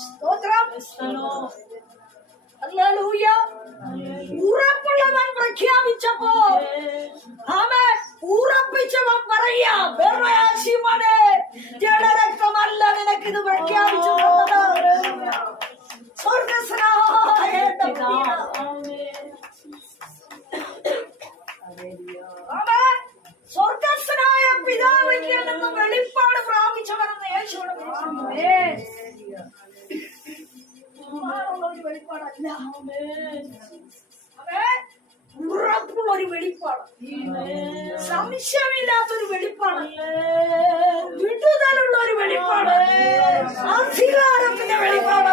സ്തോത്രം. ഹല്ലേലൂയ. ഉറപ്പുള്ളവൻ പ്രഖ്യാപിച്ചപ്പോ അവൻ ഉറപ്പിച്ചവൻ പറയാ, ബെറയാശിമോനെ, ജഡരക്തമല്ല നിനക്കിത് പ്രഖ്യാപിച്ചു തന്നത് സ്വർഗ്ഗസ്ഥനായ എന്റെ പിതാവ്. അവൻ സ്വർഗ്ഗസ്ഥനായ പിതാവിൽ നിന്ന് വെളിപ്പാട് പ്രാപിച്ചവനെന്ന് യേശുവോട് പറഞ്ഞു. ഒരു വെളിപ്പാടല്ല, ഉറപ്പുള്ള ഒരു വെളിപ്പാട്, സംശയമില്ലാത്തൊരു വെളിപ്പാട്, വിടുതലുള്ള ഒരു വെളിപ്പാട്, അധികാരത്തിന്റെ വെളിപ്പാട്,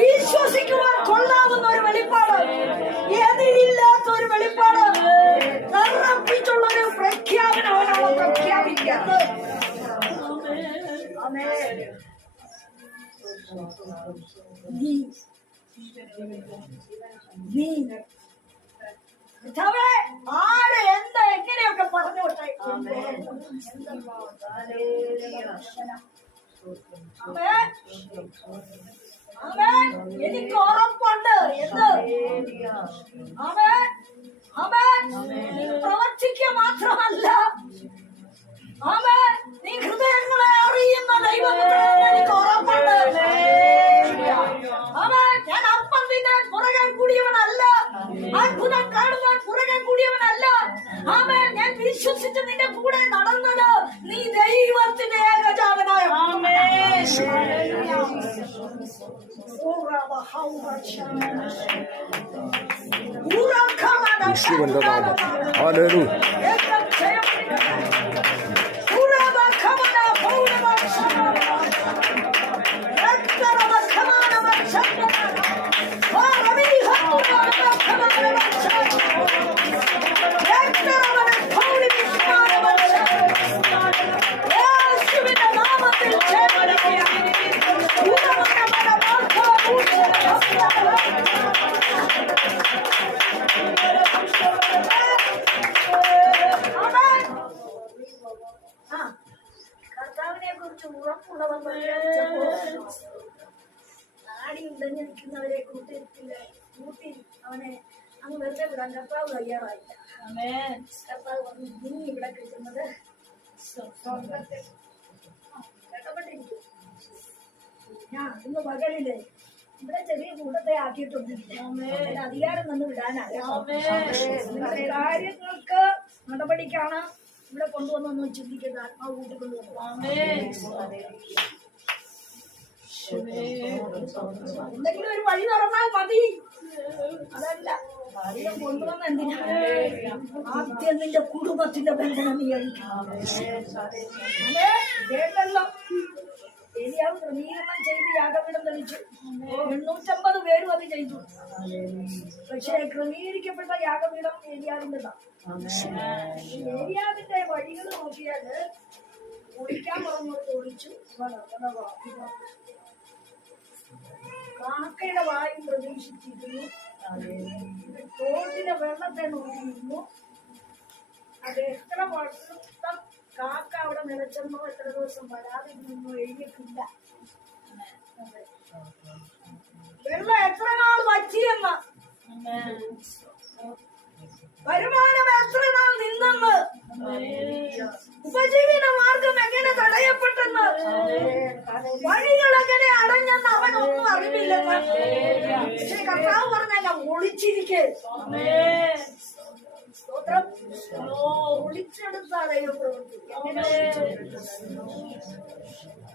വിശ്വസിക്കുവാൻ കൊള്ളാവുന്ന ഒരു വെളിപ്പാട്, എതിരില്ലാത്ത ഒരു വെളിപ്പാട്, ഉറപ്പിച്ചുള്ള ഒരു പ്രഖ്യാപനമാണ് പ്രഖ്യാപിക്കുന്നത്. ആര് എന്താ എങ്ങനെയൊക്കെ പറഞ്ഞോട്ടെ, എനിക്ക് ഉറപ്പുണ്ട്. എന്ത് പ്രവർത്തിക്കുക മാത്രമല്ല, നീ ഹൃദയങ്ങളെ അറിയുന്ന ദൈവപുത്രനെന്ന് എനിക്ക് ഉറപ്പുണ്ട്. ഞാൻ അപ്പം തിന്നാൻ പുറകെ കൂടിയവനല്ല, അത്ഭുതം കാണുവാൻ പുറകെ കൂടിയവനല്ല. ഞാൻ വിശ്വസിച്ച് നിന്റെ കൂടെ നടന്നത് നീ ദൈവത്തിന്റെ ഏകജാതനായ കർത്താവിനെ കുറിച്ച് ഉറപ്പുള്ളവർ നാടി ഉണ്ടെന്നിരിക്കുന്നവരെ കൂട്ടി അവനെ അങ്ങ് വെറുതെ വിടാൻ കർത്താവ് തയ്യാറായില്ല. കർത്താവ് പറഞ്ഞു, നീ ഇവിടെ കിട്ടുന്നത് കേട്ടപ്പെട്ടിരിക്കും. ഞാൻ ഇന്ന് പകലില് ഇവിടെ ചെറിയ കൂട്ടത്തെ ആക്കിയിട്ടൊന്നുമില്ല, അധികാരം നിന്ന് വിടാനാണ്. കാര്യങ്ങൾക്ക് നടപടിക്കാണ് ഇവിടെ കൊണ്ടുവന്നൊന്നും ചിന്തിക്കരുത്, ആത്മാവ് കൂട്ടിക്കൊണ്ടുവന്നു. എന്തെങ്കിലും ഒരു വഴി നടന്നാൽ മതി, അതല്ല കൊണ്ടുവന്ന എന്തിനാണ്? ആദ്യം നിന്റെ കുടുംബത്തിന്റെ ബന്ധനം നീ കേട്ടല്ലോ. ഏലിയാവ് ക്രമീകരണം ചെയ്ത് യാഗപീഠം തെളിച്ചു. 850 പേരും അത് ചെയ്തു. പക്ഷേ ക്രമീകരിക്കപ്പെട്ട യാഗപീഠം ഏലിയാവിൻ്റെതാണ്. ഏലിയാവിന്റെ വഴികൾ നോക്കിയാല് ഒളിക്കാൻ പറഞ്ഞോട്ട് ഒളിച്ചു, കാക്കയുടെ വായും പ്രതീക്ഷിച്ചിരുന്നു, തോട്ടിലെ വെള്ളത്തെ നോക്കിയിരുന്നു. അത് എത്ര വർഷം കാക്ക അവിടെ നിലച്ചെന്നോ എത്ര ദിവസം വരാതിരുന്നോ എഴുതിയിട്ടില്ല. വെള്ളം എത്ര നാൾ വച്ചിയെന്ന്, വരുമാനം എത്ര നാൾ നിന്നെന്ന്, ഉപജീവന മാർഗം എങ്ങനെ തടയപ്പെട്ടെന്ന്, വഴികൾ എങ്ങനെ അടഞ്ഞെന്ന് അവനൊന്നും അറിവില്ലെന്ന്. പക്ഷെ കർത്താവ് പറഞ്ഞല്ല, ഒളിച്ചിരിക്കെ. ഒളിച്ചെടുത്താ ദൈവം പ്രവർത്തിക്കും.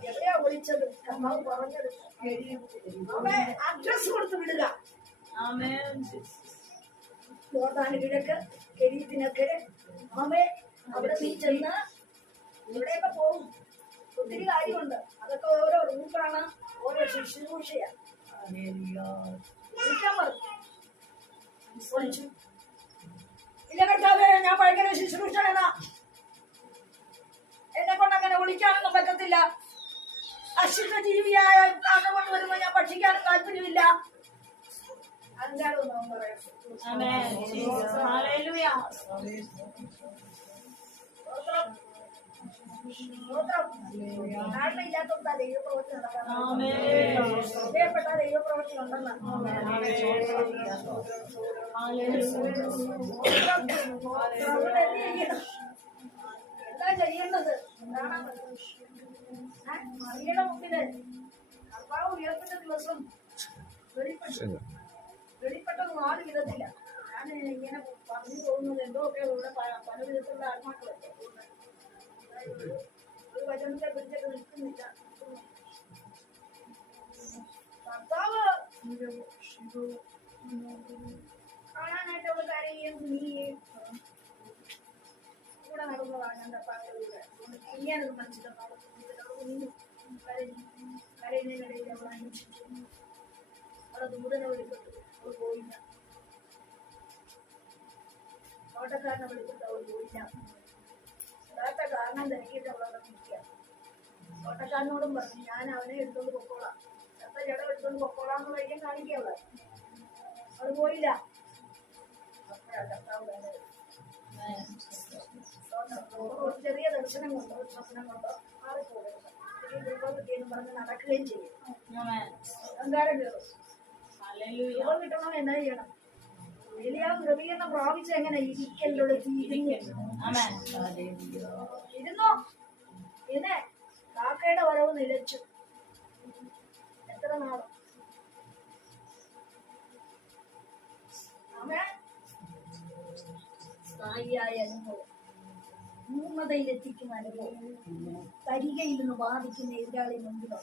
എവിടെയാ ഒളിച്ചത്? കർത്താവ് പറഞ്ഞത് അഡ്രസ് കൊടുത്ത് വിടുക. യോർദാന് കിഴക്ക്, കെരീത്തിനൊക്കെ. അവിടെ നീ ചെന്ന് ഇവിടെയൊക്കെ പോകും. ഒത്തിരി കാര്യമുണ്ട്, അതൊക്കെ ഓരോ റൂട്ടാണ്, ഓരോ ശുശ്രൂഷയാണ്. വിളിക്കാൻ പറഞ്ഞു, വിളിച്ചു. ഇല്ല കർത്താവേ, ഞാൻ ഭയങ്കര ശുശ്രൂഷകനാ, എന്നെ കൊണ്ട് അങ്ങനെ വിളിക്കാനൊന്നും പറ്റത്തില്ല. അശുദ്ധ ജീവിയായ കാക്ക കൊണ്ട് വരുമ്പോ ഞാൻ ഭക്ഷിക്കാനും താല്പര്യമില്ല. അല്ലാതൊന്നും പറയാം. താഴ്മയില്ലാത്ത ദൈവപ്രവൃത്തി നടക്കാൻ ഹൃദയപ്പെട്ട ദൈവപ്രവൃത്തി ഉണ്ടെന്ന് എന്താ ചെയ്യേണ്ടത്? മറിയുടെ മുമ്പില് കർത്താവ് ഉയർപ്പിന്റെ ദിവസം വെളിപ്പെട്ടത് 4 വിധത്തില്ല. ഞാൻ ഇങ്ങനെ പറഞ്ഞു പോകുന്നത് എന്തോ ഒക്കെ ഇവിടെ പല വിധത്തിലുള്ള ആത്മാക്കളല്ലേ. ഒരു വചനത്തെ പിടിച്ചിട്ട് നിൽക്കുന്നില്ല. കർത്താവ് കാണാനായിട്ട് അവൾ കരയുകയും തുനിയുകയും കൂടെ നടന്നതാണ്. എൻ്റെ പകലൂടെ ചെയ്യാനൊരു മനസ്സിലാവും. കരയുന്നതിനിടയിൽ അവൾ അന്വേഷിച്ചു. അവളെ ദൂതനെ വെളിപ്പെട്ടു. അവൾ പോയില്ല. ഓട്ടക്കാരനെ വെളിപ്പെട്ടു. അവൾ പോയില്ല. യഥാർത്ഥ കാരണം തിരക്കിയിട്ട് അവളവിടെ നിൽക്കുക. ഓട്ടക്കാരനോടും പറഞ്ഞു, ഞാൻ അവനെ എടുത്തോണ്ട് പൊക്കോളാം, ചത്ത ജടം എടുത്തോണ്ട് പൊക്കോളാം എന്ന് വൈദ്യം കാണിക്കുക. അവൾ പോയില്ല. ഒരു ചെറിയ ദർശനം കൊണ്ടോ സ്വപ്നം കൊണ്ടോ മാറിപ്പോകരുത്. ചെറിയ ദുഃഖം കിട്ടിയെന്ന് പറഞ്ഞ് നടക്കുകയും ചെയ്യും. അഹങ്കാരം കയറും. ദുഃഖം കിട്ടണം എന്നാ ചെയ്യണം? ഏലിയാവ് ദ്രവീകരണം പ്രാപിച്ച എങ്ങനെ ഇരിക്കലിലൂടെ ഇരുന്നോ? പിന്നെ കാക്കയുടെ വരവ് നിലച്ചു. എത്ര നാളും ായ അനുഭവം, പൂർണ്ണതയിലെത്തിക്കുന്ന അനുഭവം, തരികയിൽ നിന്ന് ബാധിക്കുന്ന എതിരാളി മുമ്പിലോ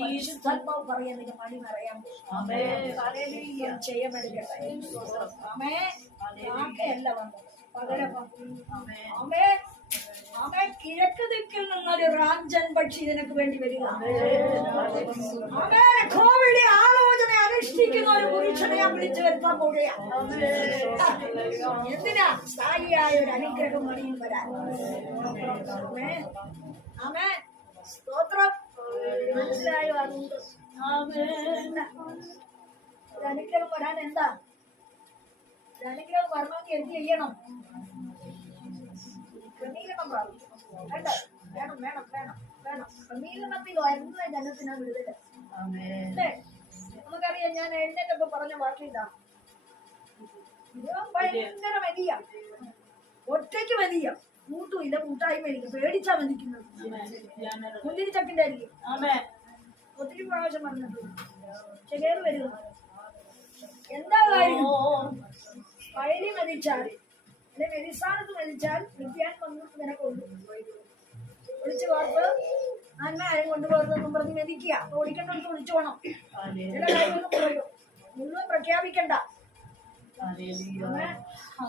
പരിശുദ്ധാത്മാവ് പറയുന്നതിന് മണി നിറയാൻ ചെയ്യാമെടുക്കട്ടെ. കാക്കയല്ല വന്നത്, പകരം കിഴക്ക് ദിക്കിൽ നിന്നൊരു റാഞ്ചൻ പക്ഷി നിനക്ക് വേണ്ടി വരിക. കോവിഡ് ആലോചന അനുഷ്ഠിക്കുന്ന ഒരു പുരുഷനെ ഞാൻ വിളിച്ചു വരുത്താൻ പോവുകയാണ്. എന്തിനാ? സ്ഥായിയായ ഒരു അനുഗ്രഹം മണിയിൽ വരാൻ. സ്തോത്രം. മനസ്സിലായോ? അതുകൊണ്ട് ഒരു അനുഗ്രഹം വരാൻ എന്താ? ഒരു അനുഗ്രഹം വരണമെങ്കിൽ എന്ത് ചെയ്യണം? ക്രമീകരണം പ്രാപിക്കണം. വേണ്ട, വേണം വേണം വേണം വേണം. ക്രമീകരണത്തിൽ വരുന്ന ജനത്തിനാണ് വിടുതല. അല്ലേ? നമുക്കറിയാം, ഞാൻ എഴുന്നേറ്റപ്പോ പറഞ്ഞ വാക്ക് ഇതാ, ഭയങ്കര മതിയ, ഒറ്റയ്ക്ക് മതിയ, കൂട്ടുമില്ല, കൂട്ടായ്മയില്ല, പേടിച്ചാ മതിക്കുന്നത്. മുന്തിരി ചക്കിന്റെ ആയിരിക്കും. ഒത്തിരി പ്രാവശ്യം പറഞ്ഞിട്ടുണ്ട്. ചെകേറ് വരിക. എന്താ കാര്യം? പഴനി മതിച്ചാൽ അല്ലെ വെരിസ്ഥാനത്ത് മതിച്ചാൽ വിദ്യാൻ വന്ന് നിനക്കൊണ്ടു ഒളിച്ചു പാർത്ത് നന്മ ആരും കൊണ്ടുപോകുന്നതെന്നും പറഞ്ഞ് മെതിക്കുക. ഓടിക്കേണ്ടടുത്ത് ഒളിച്ചു പോകണം. ചില കാര്യമൊന്നും പറയും, മുഴുവൻ പ്രഖ്യാപിക്കണ്ട.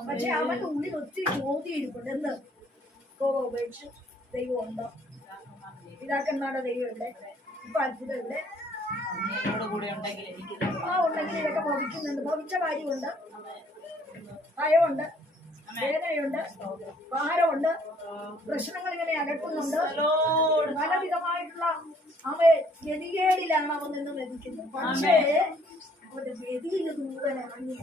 പക്ഷെ അവന്റെ ഉള്ളിൽ ഒത്തിരി ചോദ്യം ഇരിപ്പുണ്ട്. എന്ത്? ഉപേക്ഷിച്ച് ദൈവം ഉണ്ടോ? പിതാക്കന്മാരുടെ ദൈവം ഇവിടെ? ഇപ്പൊ അത്ഭുതം ഇവിടെ ഉണ്ടെങ്കിൽ ഇതൊക്കെ ഭവിക്കുന്നുണ്ട്. ഭവിച്ച കാര്യമുണ്ട്, ഭയമുണ്ട്, വേദനയുണ്ട്, ഭാരമുണ്ട്, പ്രശ്നങ്ങൾ ഇങ്ങനെ അകറ്റുന്നുണ്ട്. പലവിധമായിട്ടുള്ള ഗതികേടിലാണ് അവൻ നിന്ന് മെതിക്കുന്നത്. പക്ഷേ അവന്റെ ഗതിയിൽ ദൂതൻ ഇറങ്ങിയ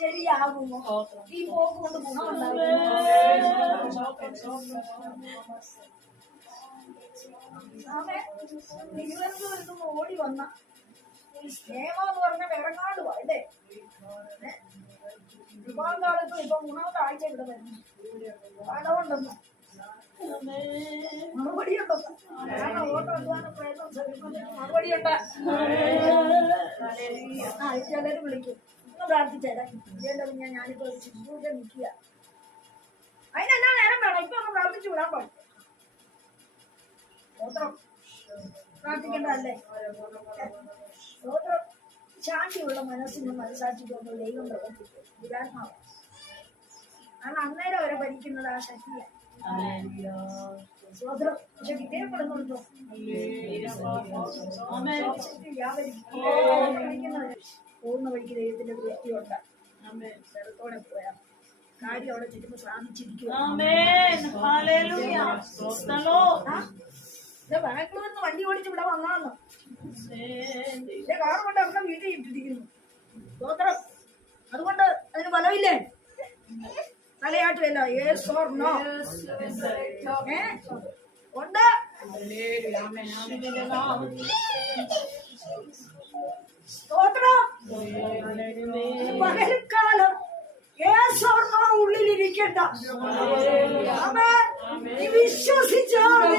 ശരിയാകുമോ? ഈ പോക്ക് കൊണ്ട് തിരുവനന്തപുരത്ത് ഓടി വന്ന സ്നേഹം എന്ന് പറഞ്ഞ വിറങ്ങാട് അല്ലേ? വിഭാഗകാലത്തും ഇപ്പൊ 3ാമത്തെ ആഴ്ച ഇവിടെ വരുന്നു. പടമുണ്ടെന്ന് മറുപടിയുണ്ടെന്ന്. കാരണം ഓട്ടോ അധ്വാന പ്രയത്നം മറുപടിയുണ്ട്. ചിലര് വിളിക്കും, ഒന്ന് പ്രാർത്ഥിച്ചേരാ. ഇതേണ്ടത് ഞാനിപ്പോ ശുശ്രൂഷ നിൽക്കുക. അതിനെല്ലാം നേരം വേണം. ഇപ്പൊ ഒന്ന് പ്രാർത്ഥിച്ചു വിടാൻ പാടില്ല. പ്രാർത്ഥിക്കേണ്ടതല്ലേ? ശാന്തിയുള്ള മനസ്സിനും മനസ്സാക്ഷിക്കൊന്നും ദൈവം പ്രവർത്തിക്കും. ദുരാത്മാവ് കാരണം അന്നേരം അവരെ ഭരിക്കുന്നത് ആ ശക്തിയാണ്. സ്വതന്ത്രം പക്ഷെ വിധേയപ്പെടുന്നുണ്ടോ? പോകുന്ന വഴിക്ക് ദൈവത്തിന്റെ വൃത്തിയുണ്ട്. സ്ഥലത്തോടെ പോയാൽ കാര്യം അവിടെ ചുറ്റുമ്പോ സാധിച്ചിരിക്കും. ബാംഗ്ലൂരിൽ നിന്ന് വണ്ടി ഓടിച്ച് ഇവിടെ വന്നാന്ന് എന്റെ കാർ കൊണ്ട് അവിടെ വീട്ടിൽ ഇട്ടിരിക്കുന്നു. സ്വതന്ത്രം അതുകൊണ്ട് അതിന് ഫലമില്ലേ? തലയാട്ടുമല്ല. യെസ് ഓർ നോ ഉണ്ട്. പകൽക്കാലം യെസ് ഓർ നോ ഉള്ളിലിരിക്കണ്ട. നീ വിശ്വസിച്ചാൽ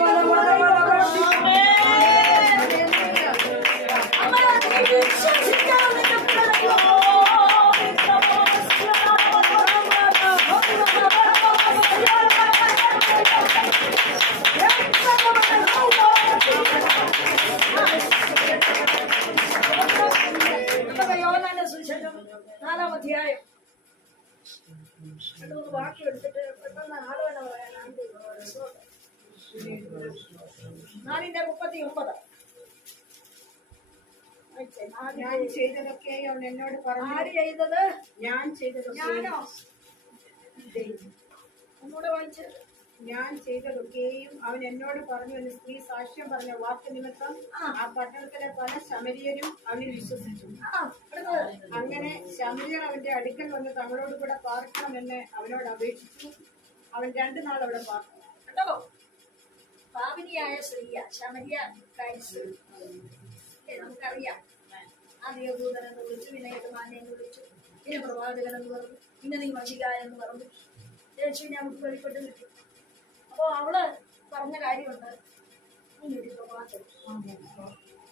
നാലാം അധ്യായം വാക്യം എടുത്തിട്ട് പെട്ടെന്ന് ആലോചന പറയാനാണ് 4:39. ഞാൻ ചെയ്തതൊക്കെ അവൻ എന്നോട് പറഞ്ഞു. ആര് ചെയ്തത്? ഞാൻ ചെയ്തതൊക്കെ. ഞാനോ? ഒന്നുകൂടെ വായിച്ചത്. ഞാൻ ചെയ്തതൊക്കെയും അവൻ എന്നോട് പറഞ്ഞു എന്ന് സ്ത്രീ സാക്ഷ്യം പറഞ്ഞ വാക്ക് നിമിത്തം ആ പട്ടണത്തിലെ പല ശമരിയരും അവനിൽ വിശ്വസിച്ചു. അങ്ങനെ ശമരിയർ അവന്റെ അടുക്കൽ വന്ന് തങ്ങളോട് കൂടെ പാർക്കണമെന്ന് അവനോട് അപേക്ഷിച്ചു. അവൻ 2 നാൾ അവിടെ പാർത്തു. കേട്ടോ, പാപിനിയായ സ്ത്രീയ ശമരിയ നമുക്കറിയാം. ആദ്യ ദൂതൻ എന്ന് വിളിച്ചു, പിന്നെ യജമാനെ എന്ന് വിളിച്ചു, പിന്നെ പ്രവാചകൻ എന്ന് പറഞ്ഞു, പിന്നെ നീ മഷികായ എന്ന് പറഞ്ഞു. യേശുവിനെ നമുക്ക് വെളിപ്പെട്ട് കിട്ടി. അപ്പോ അവള് പറഞ്ഞ കാര്യമുണ്ട്. നീ ഒരു പ്രവാചകൻ,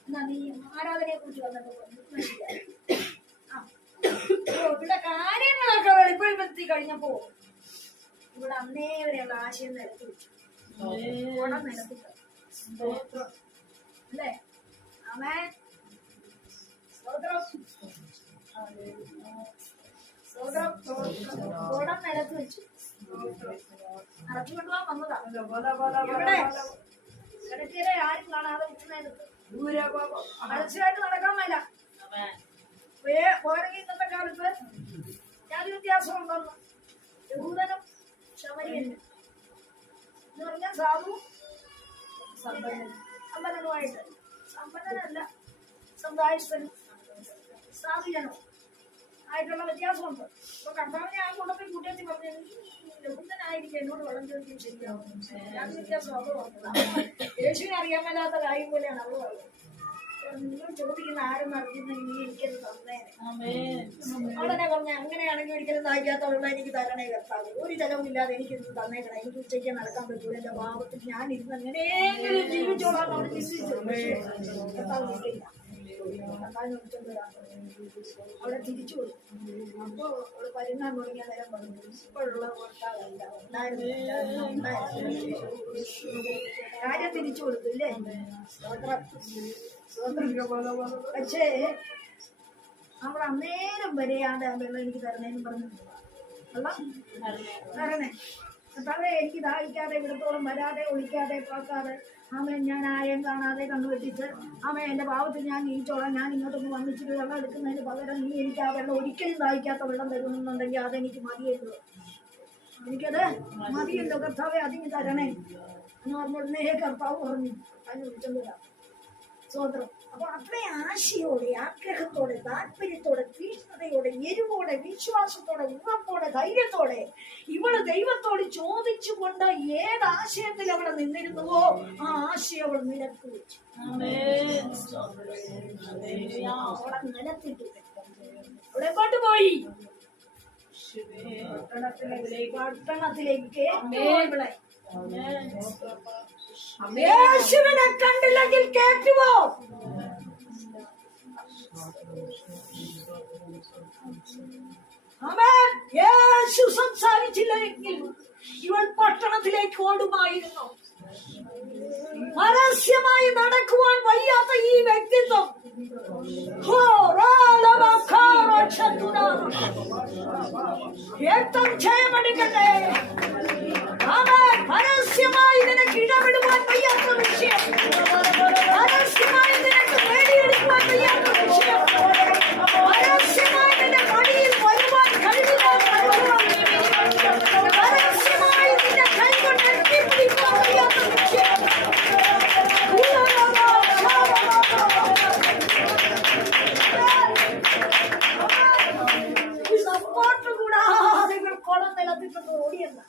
എന്നാ നീ ആരാധനയെ കുറിച്ച് വന്നപ്പോ ഇവിടെ കാര്യങ്ങളൊക്കെ വെളിപ്പെടുത്തി കഴിഞ്ഞപ്പോ ഇവിടെ അന്നേ വരെയുള്ള ആശയം നിരത്തി വെച്ചു. ഓണം നിരത്തി അല്ലേ? ആമേൻ. ഓണം നിരത്തി വെച്ചു. അടച്ചു കൊണ്ടുപോകാൻ വന്നതാ. ഇവിടെ കിടക്കരെ ആരും കാണാതെ വിട്ടുന്നേരത്ത് അടച്ചായിട്ട് നടക്കാൻ മേല. പോരെങ്കിൽ ഇന്നത്തെ കാലത്ത് ജാതി വ്യത്യാസം ഉണ്ടെന്ന്. യഹൂദനും ശമരിയനും എന്ന് പറഞ്ഞാൽ സാധു സമ്പന്നനുമായിട്ട്. സമ്പന്നനല്ല, സമുദായസ്ഥനും സാധുജനും ആയിട്ടുള്ള വ്യത്യാസമുണ്ട്. അപ്പൊ കർത്താവിനെ ആ കൂട്ടത്തിൽ കൂട്ടിയെത്തി പറഞ്ഞു, യഹൂദനായിരിക്കും എന്നോട് വളം ചോദിക്കും ശരിയാവും. ജാതി വ്യത്യാസം അവൾ പറഞ്ഞതാണ്. യേശുവിനെ അറിയാൻ മേലാത്ത കാര്യം പോലെയാണ് അവള് പറയുന്നത്. നിങ്ങൾ ചോദിക്കുന്ന ആരെന്ന് അറിഞ്ഞിരുന്നെങ്കിൽ എനിക്കത് തന്നേനെ. അവളെന്നെ പറഞ്ഞ അങ്ങനെയാണെങ്കിൽ ഒരിക്കലും തായ്ക്കാത്തവളുടെ എനിക്ക് തരണേ കർത്താവ്. ഒരു ചെലവുമില്ലാതെ എനിക്കിത് തന്നേക്കണം. എനിക്ക് ഉച്ചയ്ക്ക് നടക്കാൻ പറ്റൂല. എന്റെ പാപത്തിൽ ഞാൻ ഇരുന്ന് എങ്ങനെയെങ്കിലും ജീവിച്ചോളാം അവിടെ ചിന്തിച്ചു. കർത്താവ് നിൽക്കില്ല. കർത്താവിനെ വിളിച്ചോണ്ടിരാൻ അവിടെ തിരിച്ചു കൊടുത്തു. അപ്പോ അവള് പരുങ്ങാൻ തുടങ്ങിയ നേരം പറഞ്ഞു, ഇപ്പോഴുള്ള ഭർത്താവല്ല, കാര്യം തിരിച്ചു കൊടുത്തില്ലേ? പക്ഷേ അവൾ അന്നേരം വരെയാണ്ട് ആ വെള്ളം എനിക്ക് തരണേന്ന് പറഞ്ഞു. വെള്ളം തരണേ കർത്താവേ, എനിക്ക് ദാഹിക്കാതെ ഇവിടത്തോളം വരാതെ ഒളിക്കാതെ പാക്കാതെ ആമേൻ ഞാൻ ആരെയും കാണാതെ കണ്ണുവെട്ടിച്ച് ആമേ എന്റെ പാവത്തിൽ ഞാൻ ജീവിച്ചോളാം. ഞാൻ ഇങ്ങോട്ടൊന്ന് വന്നിച്ചിട്ട് വെള്ളം എടുക്കുന്നതിന് പകരം നീ എനിക്ക് ആ വെള്ളം ഒരിക്കലും ദാഹിക്കാത്ത വെള്ളം തരുമെന്നുണ്ടെങ്കിൽ അതെനിക്ക് മതിയല്ലോ. എനിക്കത് മതിയല്ലോ കർത്താവെ, അതിന് തരണേ എന്ന് പറഞ്ഞുടനെ കർത്താവ് പറഞ്ഞു. അതിന് വിളിച്ചോണ്ടില്ല. സ്വതന്ത്രം. അപ്പൊ അത്രയും ആശയോടെ, ആഗ്രഹത്തോടെ, താല്പര്യത്തോടെ, തീഷ്ണതയോടെ, എരിവോടെ, വിശ്വാസത്തോടെ, ഉറപ്പോടെ, ധൈര്യത്തോടെ ഇവള് ദൈവത്തോട് ചോദിച്ചുകൊണ്ട് ഏത് ആശയത്തിൽ അവളെ നിന്നിരുന്നുവോ ആ ആശയം അവൾ നിലത്ത് വെച്ചു. അവളെ നിലത്തിട്ടു. അവിടെ എങ്ങോട്ട് പോയി? പട്ടണത്തിലേക്ക്. യേശുവിനെ കണ്ടില്ലെങ്കിൽ കേൾക്കുമോ? ആമേൻ. യേശു സംസാരിച്ചില്ലെങ്കിൽ ഇവൾ പട്ടണത്തിലേക്ക് ഓടുമായിരുന്നു. പരസ്യമായി നടക്കുവാൻ വയ്യാത്ത ഈ വ്യക്തിത്വം ചെയ്യപ്പെടുകട്ടെ. ആമേൻ. പരസ്യമായി നിനക്ക് ഇടപെടുവാൻ വയ്യാത്ത വിഷയം, പരസ്യമായി നിനക്ക് നേടിയെടുക്കുവാൻ വയ്യാത്ത വിഷയം, പരസ്യമായി നിന്റെ പണിയിൽ വരുവാൻ കഴിവില്ലാത്ത അനുഭവം, പരസ്യമായി നിന്റെ കൈ കൊണ്ട് എത്തിപ്പിടിക്കുവാൻ വയ്യാത്ത വിഷയം, സപ്പോർട്ട് കൂടാതെ ഇവർ കുളം നിലത്തിട്ട് ഓടിയെന്ന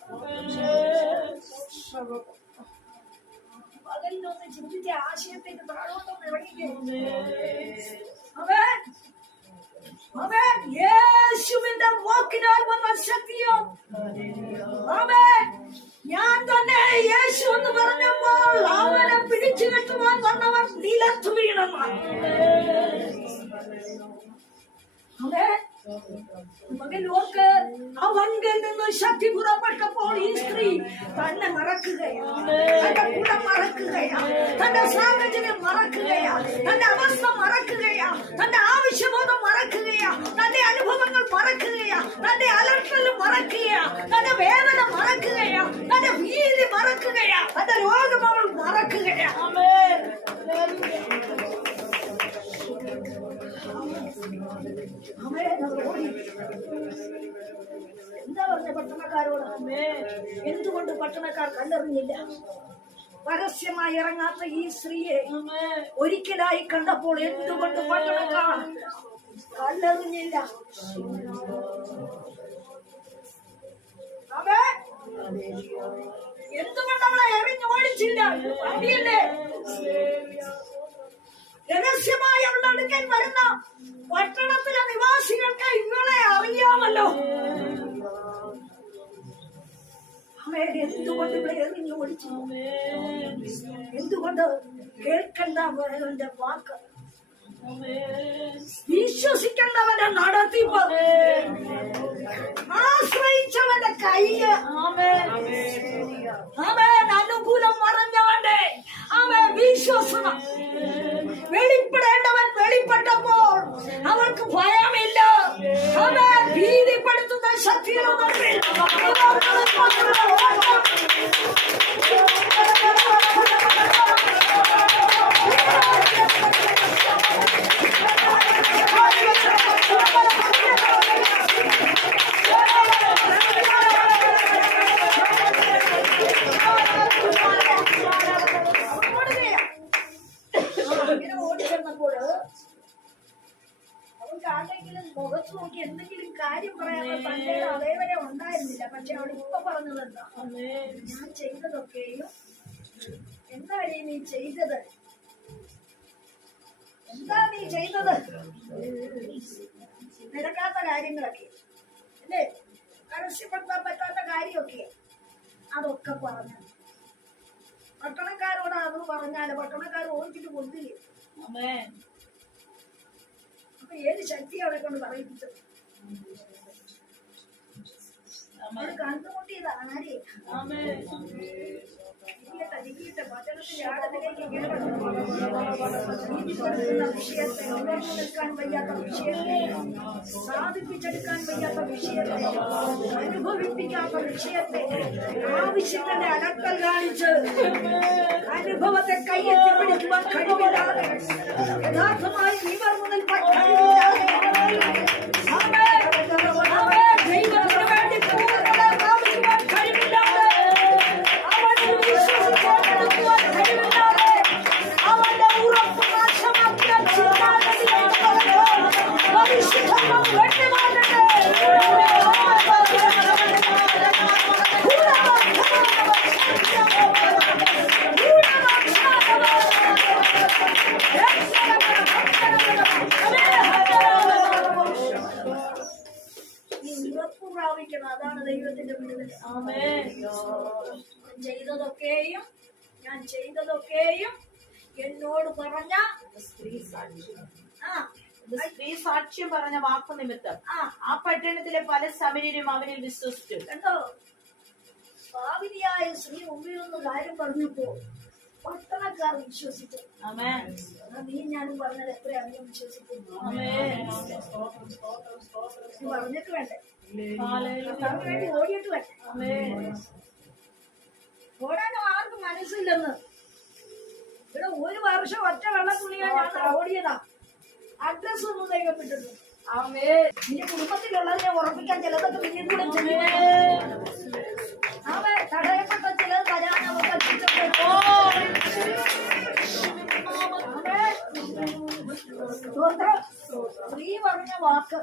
പകലിലൊന്ന് ചിന്തിച്ച ആശയത്തേക്ക് താഴോട്ടൊന്ന് ഇറങ്ങിക്കേ. അവൻ യേശുവിന്റെ വാക്കിനാൽ വന്ന ശക്തിയോ, അവൻ ഞാൻ തന്നെ യേശു എന്ന് പറഞ്ഞപ്പോൾ അവനെ പിടിച്ചു കെട്ടുവാൻ വന്നവർ നിലത്തു വീണെന്നാണ്. മകനോർക്ക് അവങ്കിൽ നിന്ന് ശക്തി പുറപ്പെട്ടപ്പോൾ ഈ സ്ത്രീ തന്നെ മറക്കുകയാണ്, തന്റെ കുടം മറക്കുകയാണ്, തന്റെ സാഹചര്യം മറക്കുകയാണ്, തന്റെ അവസ്ഥ മറക്കുകയാണ്, തന്റെ ആവശ്യബോധം മറക്കുകയാണ്, തന്റെ അനുഭവങ്ങൾ മറക്കുകയാണ്, തന്റെ അലർട്ടൽ മറക്കുകയാണ്, തന്റെ വേദന മറക്കുകയാണ്, തന്റെ ഭീതി മറക്കുകയാണ്, തന്റെ രോഗം അവൾ മറക്കുകയാണ്. എന്താ പറഞ്ഞ പട്ടണക്കാരോട്? എന്തുകൊണ്ട് പട്ടണക്കാർ കണ്ടറിഞ്ഞില്ല? പരസ്യമായി ഇറങ്ങാത്ത ഈ സ്ത്രീയെ ഒരിക്കലായി കണ്ടപ്പോൾ എന്തുകൊണ്ട് പട്ടണക്കാർ കണ്ടറിഞ്ഞില്ല? എന്തുകൊണ്ട് അവളെ എറിഞ്ഞോടിച്ചില്ല? അറിയല്ലേ? രഹസ്യമായി അവളുടെ അടുക്കൽ വരുന്ന പട്ടണത്തിലെ നിവാസികൾക്ക് ഇവളെ അറിയാമല്ലോ. അവൻ എന്തുകൊണ്ട് ഇവിടെ എറിഞ്ഞു ഓടിച്ചു? എന്തുകൊണ്ട് കേൾക്കേണ്ടവന്റെ വാക്ക്, വിശ്വസിക്കേണ്ടവന്റെ നടത്തിപ്പ്, ആശ്രയിച്ചവന്റെ കയ്യ്, അവൻ അനുകൂലം മറഞ്ഞവന്റെ അവൻ വിശ്വസനം വെളിപ്പെടേണ്ടവൻ വെളിപ്പെട്ടപ്പോൾ അവർക്ക് ഭയമില്ല. അവൻ ഭീതിപ്പെടുത്തുന്ന ശക്തിയുടെ മുഖത്ത് നോക്കി എന്തെങ്കിലും കാര്യം പറയാനുള്ള തന്റെ അതേവരെ ഉണ്ടായിരുന്നില്ല. പക്ഷെ അവൾ ഇപ്പൊ പറഞ്ഞത് എന്താ? ഞാൻ ചെയ്തതൊക്കെയും എന്താണ് നീ ചെയ്തത്? എന്താ നീ ചെയ്തത്? നിരക്കാത്ത കാര്യങ്ങളൊക്കെ അല്ലേ, പരസ്യപ്പെടുത്താൻ പറ്റാത്ത കാര്യമൊക്കെ അതൊക്കെ പറഞ്ഞു. പട്ടണക്കാരോട് അത് പറഞ്ഞാല് പട്ടണക്കാർ ഓടിച്ചിട്ട് കൊണ്ടില്ലേ? അപ്പൊ ഏത് ശക്തി അവളെ കൊണ്ട് പറയിപ്പിച്ചത്? കണ്ടുമുട്ടിയത് ആരെ? പട്ടണത്തിന്റെ ആഴത്തിലേക്ക് വിഷയത്തെ, ഉണർന്നു നിൽക്കാൻ വയ്യാത്ത വിഷയത്തെ, സാധിപ്പിച്ചെടുക്കാൻ വയ്യാത്ത വിഷയത്തെ, അനുഭവിപ്പിക്കാത്ത വിഷയത്തെ, ആവശ്യത്തിന്റെ അലക്കൽ കാണിച്ച് അനുഭവത്തെ കൈയെത്തിപ്പിടിക്കുവാൻ കഴിവില്ലാതെ, യഥാർത്ഥമായി നിവർന്നു നിൽക്കാൻ കഴിവില്ലാതെ, ദൈവത്തിന് വേണ്ടി പൂർണ്ണത പ്രാപിക്കുവാൻ കഴിവില്ലാതെ, അവന് വിശ്വസിക്കാൻ എടുക്കുവാൻ കഴിവില്ലാതെ, അവന്റെ ഉറപ്പ് നാശമാക്കിയ പരിശുദ്ധം വെട്ടിമാറ്റട്ടെ. അതാണ് ദൈവത്തിന്റെ വിടുതൽ. ഞാൻ ചെയ്തതൊക്കെയും എന്നോട് പറഞ്ഞ സ്ത്രീ സാക്ഷ്യം പറഞ്ഞ വാക്കു നിമിത്തം ആ പട്ടണത്തിലെ പല സമര്യരും അവനിൽ വിശ്വസിച്ചു. കണ്ടോ, ഭാവിനിയായ സ്ത്രീ മുമ്പിൽ നിന്ന് കാര്യം പറഞ്ഞപ്പോ പട്ടണക്കാർ വിശ്വസിച്ചു. നീ ഞാനും പറഞ്ഞത് എത്രയധികം വിശ്വസിക്കുന്നു. പറഞ്ഞിട്ട് വേണ്ടേ, കർത്താവിന് വേണ്ടി ഓടിയിട്ട് വേണ്ടേ. ഓടാനും ആർക്കും മനസ്സില്ലെന്ന്. ഇവിടെ ഒരു വർഷം ഒറ്റ വെള്ളത്തുണിയാ ഞാൻ ഓടിയതാ. അഡ്രസ് ഒന്നും രേഖപ്പെട്ടിട്ടുണ്ട്. നിന്റെ കുടുംബത്തിലുള്ളതിനെ ഉറപ്പിക്കാൻ ചിലതൊക്കെ പിന്നീട് കൂടെ ചെയ്യും. അവൻ തടയപ്പെട്ട ചിലത് വരാൻ നമുക്ക് സ്ത്രീ പറഞ്ഞ വാക്ക്,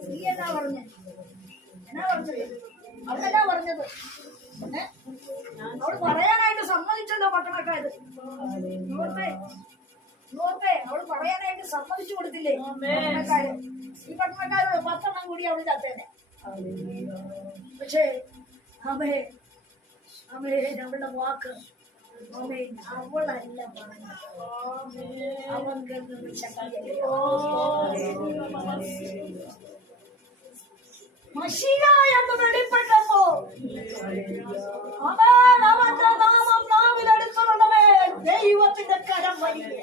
സ്ത്രീ എന്നാ പറഞ്ഞത്? അവളെന്നാ പറഞ്ഞത്? അവള് പറയാനായിട്ട് സമ്മതിച്ചല്ലോ പട്ടണക്കാര്. നോക്കേ അവള് പറയാനായിട്ട് സമ്മതിച്ചു കൊടുത്തില്ലേ പട്ടണക്കാര്? ഈ പട്ടണക്കാരോട് 10 എണ്ണം കൂടി അവള് ചത്തേനെ. പക്ഷേ അവളെ അവളുടെ വാക്ക് അവളല്ല പറഞ്ഞത്. അവൻ കേൾക്കുന്ന ശക്തിയല്ലേ. മശീഹ എന്ന് വെളിപ്പെട്ടപ്പോ അവന്റെ നാമം നാവിലെടുത്തുകൊണ്ടവേ ദൈവത്തിന്റെ കരം വരിക.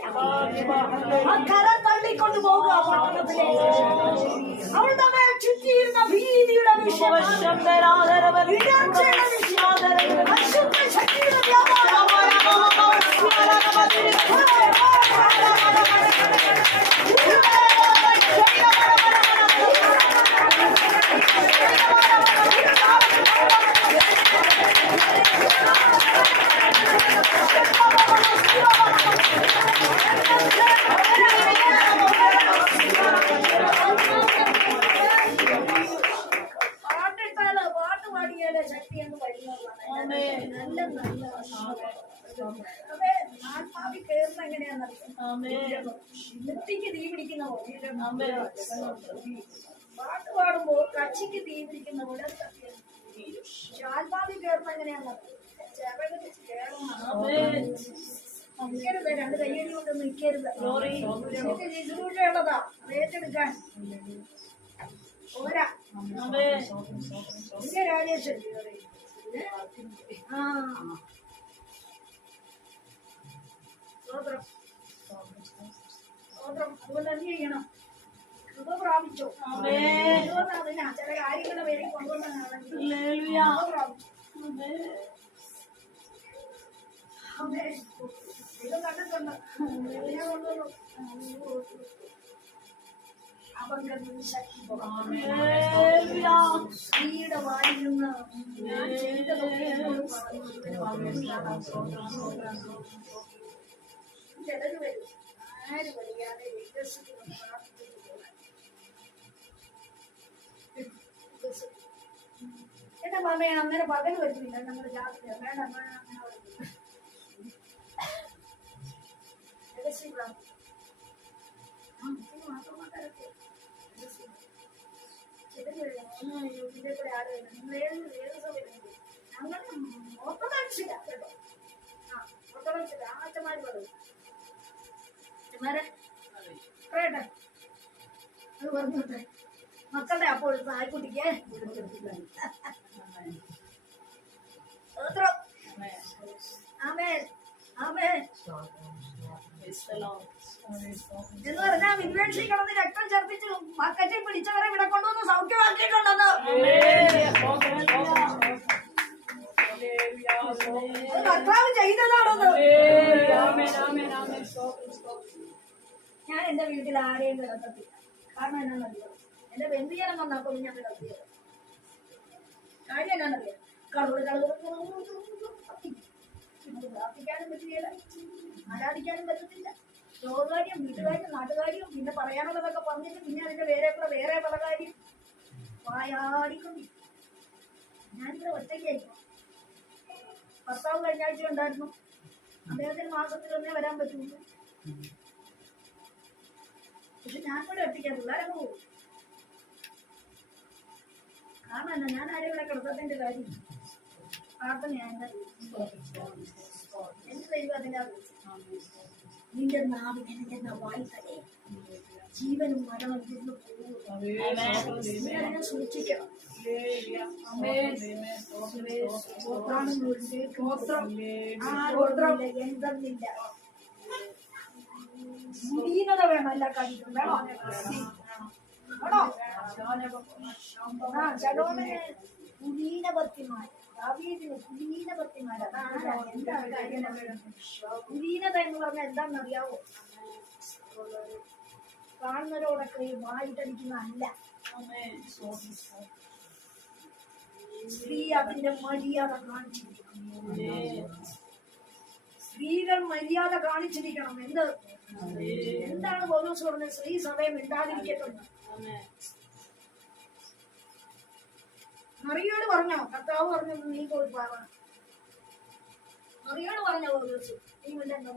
ആ കരം തള്ളിക്കൊണ്ടു പോകുക പട്ടണത്തിലേക്ക്. അവളുടെ മേൽ ചുറ്റിയിരുന്ന ഭീതിയുടെ വിഷയം, അശുദ്ധ ശക്തിയുടെ വ്യാപാരം, പാട്ട് പാടിയാലേ ശക്തി എന്ന് വരുന്നതാണ്. നല്ല നല്ല ആത്മാവി കയറുന്ന എങ്ങനെയാണെന്നറിയാം. നെത്തിക്ക് തീ പിടിക്കുന്ന പോലെ, പാട്ട് പാടുമ്പോ കച്ചിക്ക് തീ പിടിക്കുന്ന പോലെ ആത്മാവി കയറുന്ന എങ്ങനെയാണെന്നറിയാം. നിൽക്കരുത്, 2 കയ്യടി കൊണ്ട് നിൽക്കരുത്. എനിക്ക് ശുശ്രൂഷയുള്ളതാ, ഏറ്റെടുക്കാൻ പോരാ. രാജേഷ് അതുകൊണ്ട് എന്ത് ചെയ്യണം? കൃപ പ്രാപിച്ചോ. അതിനാ ചില കാര്യങ്ങളുടെ പേരിൽ കൊണ്ടുവന്നാണെങ്കിൽ പ്രാപിച്ചു. ഇത് കണ്ടിട്ടുണ്ട്. സ്ത്രീയുടെ വായിൽ നിന്ന് ഞാൻ ചെയ്തതൊക്കെ ചിലര് വരും, ആര് വരികയാതെ വികസിക്കുന്നു. എന്റെ മാമയെ അങ്ങനെ പകൽ വരുന്നില്ല, നമ്മൾ രാത്രി വേണ്ട അങ്ങനെ മാത്രമാക്കാരൊക്കെ ഇതിന്റെ കൂടെ ആട് നിങ്ങൾ ഏത് സമയത്ത് അങ്ങനെ ഓർത്തഡോക്സില്ല കേട്ടോ. ഓർത്തഡോക്സില്ല അച്ഛന്മാര് പറയും. അച്ഛന്മാരെ പറയട്ടെ, അത് പറഞ്ഞോട്ടെ. മക്കളുടെ അപ്പോൾ ആയിക്കുട്ടിക്ക് ആമേൻ ആമേൻ എന്ന് പറഞ്ഞാൽ വിദ്വേഷി കിടന്ന് രക്തം ഛർദ്ദിച്ച് ബക്കറ്റിൽ പിടിച്ചവരെ ഇവിടെ കൊണ്ടുവന്ന് സൗഖ്യമാക്കിയിട്ടുണ്ടെന്ന് കർത്താവ് ചെയ്തതാണെന്ന്. ഞാൻ എന്റെ വീട്ടിൽ ആരെയും കിടത്തത്തില്ല. കാരണം എന്നാന്നറിയാം, എന്റെ ബന്ധുജനം വന്നപ്പോൾ ഞാൻ കിടത്തിയത്. കാര്യം എന്നാന്നറിയാം, പ്രാർത്ഥിക്കാനും പറ്റുകയില്ല, ആരാധിക്കാനും പറ്റത്തില്ല. ലോകകാര്യം, വീട്ടുകാര്യം, നാട്ടുകാര്യം, പിന്നെ പറയാനുള്ളതൊക്കെ പറഞ്ഞിട്ട് പിന്നെ അതിന്റെ വേറെ പല കാര്യം വായാടിക്കൊണ്ടി. ഞാനിവിടെ ഒറ്റയ്ക്കായിരുന്നു. ഭർത്താവ് കഴിഞ്ഞ ആഴ്ച ഉണ്ടായിരുന്നു. അദ്ദേഹത്തിന് മാസത്തിലൊന്നേ വരാൻ പറ്റുള്ളൂ. പക്ഷെ ഞാനിവിടെ ഒറ്റയ്ക്കാണ്. പിള്ളേരൊക്കെ പോകും. കാരണം എന്നാ, ഞാൻ ആരും ഇവിടെ കിടത്തത്തിന്റെ കാര്യം പ്രാർത്ഥനയാണ്. എന്റെ ദൈവം അതിന്റെ നിന്റെ നാവിനെ നിന്റെ വായിത്തലേ ജീവനും മരണവും തിന്നു പോകും. അതിനെ സൂക്ഷിക്കണം. എന്തെന്നില്ല കുലീനത വേണം എല്ലാ കാര്യത്തിലും വേണോ വേണോ ചലോനെ കുലീനപത്തിമാർ ദാവീദിന് കുലീനപത്തിമാർ എന്താണ് കാര്യം കുലീനത എന്ന് പറഞ്ഞാൽ എന്താണെന്നറിയാവോ കാണുന്നവരോടൊക്കെ വായിട്ടടിക്കുന്ന അല്ല സ്ത്രീ അതിന്റെ മര്യാദ കാണിച്ചിരിക്കണം സ്ത്രീകൾ മര്യാദ കാണിച്ചിരിക്കണം എന്താണ് പൗലോസ് പറഞ്ഞത് സ്ത്രീ സഭയം മിണ്ടാതിരിക്കട്ടെന്ന് മറിയോട് പറഞ്ഞോ കർത്താവ് പറഞ്ഞത് നീ പോയി പറ മറിയോട് പറഞ്ഞോ പൗലോസ് നീ മിണ്ടോ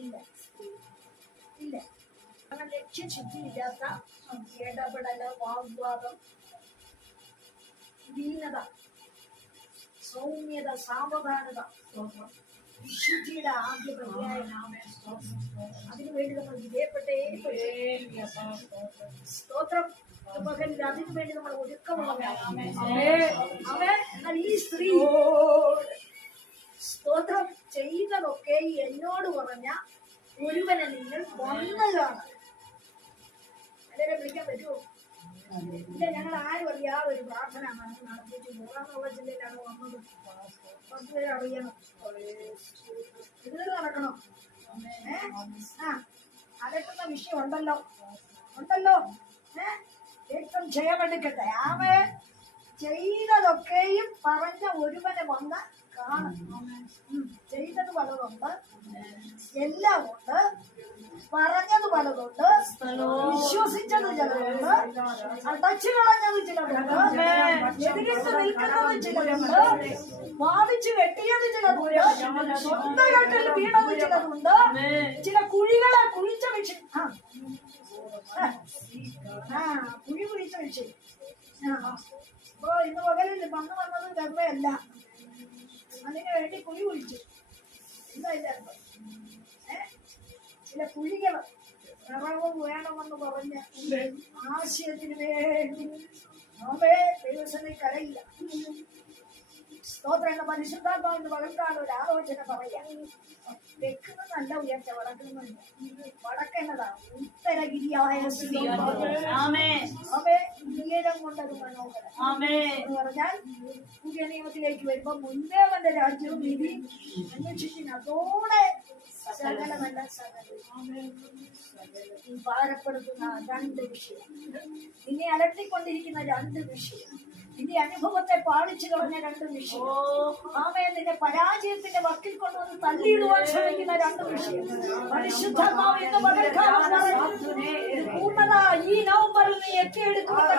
ഇല്ല ഇല്ല അങ്ങനെ ലക്ഷ്യശുദ്ധിയില്ലാത്ത ഇടപെടല് വാഗ്വാദം ദീനത സൗമ്യത സാവധാനത വിശുദ്ധിയുടെ ആദ്യ പര്യായം അതിനുവേണ്ടി നമ്മൾ വിധേയപ്പെട്ടേ സ്തോത്രം പകലിൽ അതിനുവേണ്ടി നമ്മൾ ഒരുക്കമുള്ളവരാണ് എന്നാൽ ഈ സ്ത്രീ സ്തോത്രം ചെയ്തതൊക്കെ എന്നോട് പറഞ്ഞ ഒരുവനെ നിങ്ങൾ വന്നതാണ് അല്ലെങ്കിൽ വിളിക്കാൻ പറ്റുമോ ഇല്ല ഞങ്ങൾ ആരും അറിയാതെ ഒരു പ്രാർത്ഥന നടത്തിച്ച് മൂന്നാന്നുള്ള ജില്ലയിലാണ് വന്നത് 10 പേര് അറിയണം ഇത് നടക്കണം അലട്ടുന്ന വിഷയം ഉണ്ടല്ലോ ഏറ്റവും ജയമെടുക്കട്ടെ ആമേ ചെയ്തതൊക്കെയും പറഞ്ഞ ഒരുവനെ വന്ന് കാണും ചെയ്തത് പലതുണ്ട് എല്ലാം ഉണ്ട് പറഞ്ഞത് പലതുണ്ട് വിശ്വസിച്ചത് ചിലതുണ്ട് അടച്ചു കളഞ്ഞത് ചിലതുണ്ട് എതിരിട്ട് നിൽക്കുന്നത് ചിലതുണ്ട് വാദിച്ചു വെട്ടിയത് ചിലതുണ്ട് സ്വന്തം കെട്ടിൽ വീണത് ചിലതുണ്ട് ചില കുഴികളെ കുഴിച്ച വിഷയം കുഴി കുഴിച്ച വിഷയം അപ്പോ ഇന്ന് പകലിൽ വന്നത് ഗർഭയല്ല അതിനു വേണ്ടി കുഴി കുഴിച്ചു എന്താ ഇല്ലായിരുന്നു ചില കുഴികൾ നിറവും വേണമെന്ന് പറഞ്ഞ ആശയത്തിന് വേണ്ടി ദൈവസഭയിൽ കരയില്ല സ്തോത്രം എന്ന പരിശുദ്ധാത്മാവിന് പകൽക്കാലം ഒരു ആലോചന പറയാം വെക്കുന്നത് നല്ല ഉയർച്ച വടക്കുന്നല്ല വടക്കേണ്ടതാണ് ഉത്തരഗിരിയായ ഉയരം കൊണ്ടത് മനോഹരം എന്ന് പറഞ്ഞാൽ പുതിയ നിയമത്തിലേക്ക് വരുമ്പോ മുൻപേ അവന്റെ രാജ്യവും നീതി അന്വേഷിക്കുന്ന അതോടെ സകലമല്ല സകലം ഭാരപ്പെടുത്തുന്ന 2 വിഷയം നിന്നെ അലട്ടിക്കൊണ്ടിരിക്കുന്ന 2 വിഷയം നിന്റെ അനുഭവത്തെ പാളിച്ചു കളഞ്ഞ 2 വിഷയം ആമേ നിന്റെ പരാജയത്തിന്റെ വക്കിൽ കൊണ്ടുവന്ന് തള്ളിയിടുവാൻ ശ്രമിക്കുന്ന 2 വിഷയം പരിശുദ്ധാത്മാവ് എന്ന് പൂർണ്ണത ഈ നവംബറിൽ നീ എത്തിയെടുക്കുമെന്ന്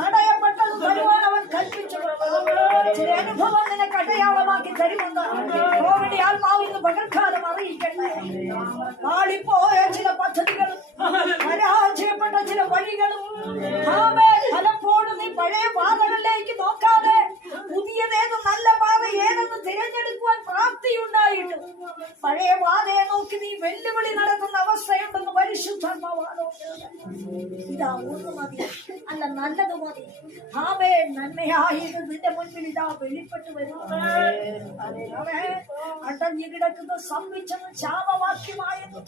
തടയപ്പെട്ടത് തരുവാൻ അവൻ കൽപ്പിച്ചു ചില അനുഭവം നിനക്ക് അടയാളമാക്കി തരുമെന്ന് കോവിഡ് ആത്മാവിന്ന് പകൽക്കാലം അറിയിക്കട്ടെ നാളിപ്പോയ ചില പദ്ധതികളും പരാജയപ്പെട്ട ചില വഴികളും പലപ്പോഴും നീ പഴയ പാതകളിലേക്ക് നോക്കാതെ പുതിയതേത് നല്ല പാത ഏതെന്ന് തിരഞ്ഞെടുക്കുവാൻ പ്രാപ്തിയുണ്ടായിട്ടും പഴയ പാതയെ നോക്കി നീ വെല്ലുവിളി നടത്തുന്ന അവസ്ഥയുണ്ടെന്ന് പരിശുദ്ധാത്മാവാണോ ഇതാ ഒന്ന് മതി അല്ല നല്ലത് മതി നന്മയായത് നിന്റെ മുൻപിൽ ഇതാ വെളിപ്പെട്ടു വരുന്നു അടഞ്ഞു കിടക്കുന്ന സംവിച്ചത് ശാപവാക്യമായത്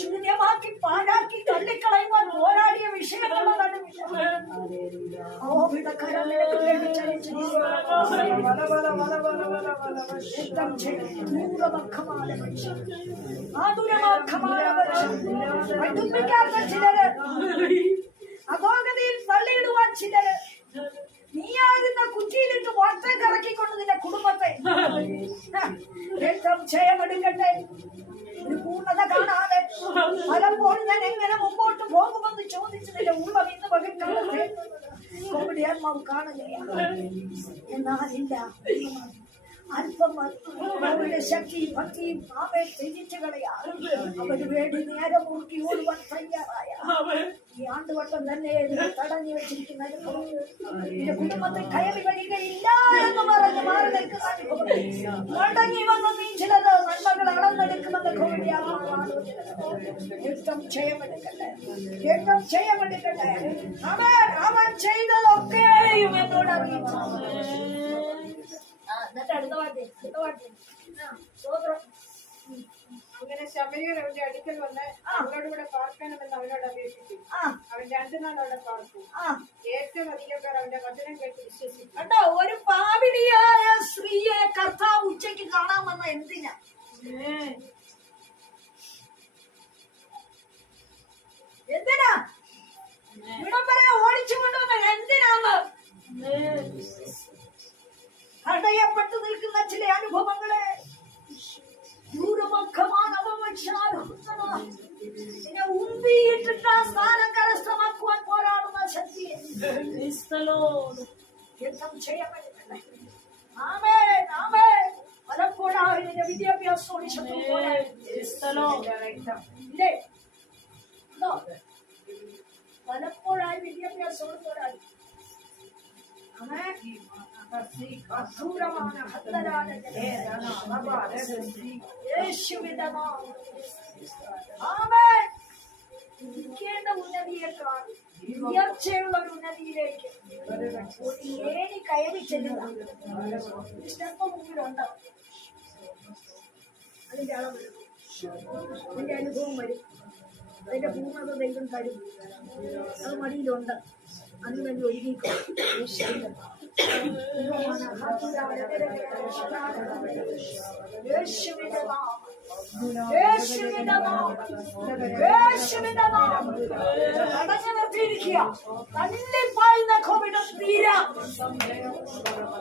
ശൂന്യമാക്കി പാഴാക്കി തള്ളിക്കളയുവാൻ പോരാടിയ വിഷയങ്ങളുടെ ചിലര് അധോഗതിയിൽ തള്ളിയിടുവാൻ ചിലര് നീയാകുന്ന കുറ്റിയിലിട്ട് പുറത്തേക്ക് ഇറക്കിക്കൊണ്ട് നിന്റെ കുടുംബത്തെ രക്തം ജയമെടുക്കട്ടെ ഒരു പൂർണ്ണത കാണാതെ പലപ്പോഴും ഞാൻ എങ്ങനെ മുമ്പോട്ട് പോകുമെന്ന് ചോദിച്ചതില്ല ഉള്ളം ഇന്ന് പകൽക്കാലത്തെ കോവിഡ് ആത്മാവ് കാണുകയാണ് എന്നാലില്ല അല്പം അവരുടെ ശക്തിയും ഭക്തിയും ആമേ ത്യജിച്ചു കളയാ. അവന് വേണ്ടി നേരം മുറുക്കി ഓടുവാൻ തയ്യാറായ ഈ ആണ്ടുവട്ടം തന്നെ തടഞ്ഞു വെച്ചിരിക്കുന്ന അനുഭവം നിന്റെ കുടുംബത്തിൽ കയറി വരികയില്ല എന്ന് പറഞ്ഞ് മാറി നിൽക്കുന്ന അനുഭവം മടങ്ങി വന്ന നീ ചിലത് നന്മകൾ അളന്നെടുക്കുമെന്ന് യുദ്ധം ചെയ്യാമെടുക്കട്ടെ, യുദ്ധം ചെയ്യാമെടുക്കട്ടെ. അവൻ ചെയ്തതൊക്കെയും എന്നോട് അറിയിച്ചു. എന്നിട്ട് അടുത്ത പാട്ട് സ്വോത്രം. അങ്ങനെ ശമര്യർ അവന്റെ അടുക്കൽ വന്ന് അവനോട് കൂടെ പാർക്കണമെന്ന് അവനോട് അപേക്ഷിച്ചു. അവൻ 2 നാൾ അവിടെ പാർത്തു. ഏറ്റവും അധികം പേർ അവന്റെ വചനം കേട്ട് വിശ്വസിച്ചു. കണ്ടോ, ഒരു പാപിനിയായ സ്ത്രീയെ കർത്താവ് ഉച്ചയ്ക്ക് കാണാൻ വന്ന എന്തിനാ? എന്തിനാ ഇവിടം വരെ ഓടിച്ചു കൊണ്ടുവന്ന എന്തിനാന്ന്? തടയപ്പെട്ടു നിൽക്കുന്ന ചില അനുഭവങ്ങളെ ഉന്തിയിട്ടിട്ട് ആ സ്ഥാനം കരസ്ഥമാക്കുവാൻ പോരാടുന്ന ശക്തിയെ യുദ്ധം ചെയ്യാൻ പറ്റുന്നില്ല. പലപ്പോഴാണ് ഇതിന്റെ വിദ്യാഭ്യാസത്തോട് ശത്രു ഇല്ലേ? പലപ്പോഴായി വിദ്യാഭ്യാസത്തോട് പോരാടി. ഇരിക്കേണ്ട ഉന്നതിയേക്കാൾ ഉയർച്ചയുള്ള ഒരു ഉന്നതിയിലേക്ക് ഒരു ഏണി കയറി ചെല്ലുക. സ്റ്റെപ്പ് മുമ്പിലുണ്ട്, അതിന്റെ അളവ് വരും, അതിന്റെ അനുഭവം വരും, അതിന്റെ പൂർണ്ണത ദൈവം തരും. അത് മടിയിലുണ്ട്, അതിനുവേണ്ടി ഒരുങ്ങിക്കും. തള്ളിപ്പായുന്ന കോവിഡ് തീരാ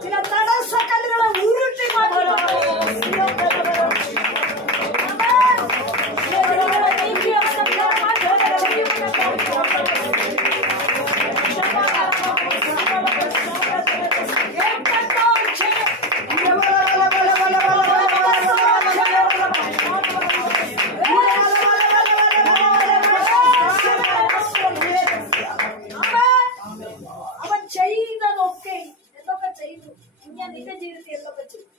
ചില തടസ്സക്കല്ലുകളെ ഉരുട്ടി അവൻ ചെയ്തതൊക്കെ എന്തൊക്കെ ചെയ്തു? ഞാൻ നിന്റെ ജീവിതത്തിൽ എന്തൊക്കെ ചെയ്തു?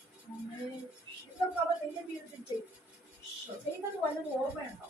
എന്തൊക്കെ അവൻ നിന്റെ ജീവിതത്തിൽ ചെയ്തു? ചെയ്തത് വല്ലതും ഓർമ്മയുണ്ടോ?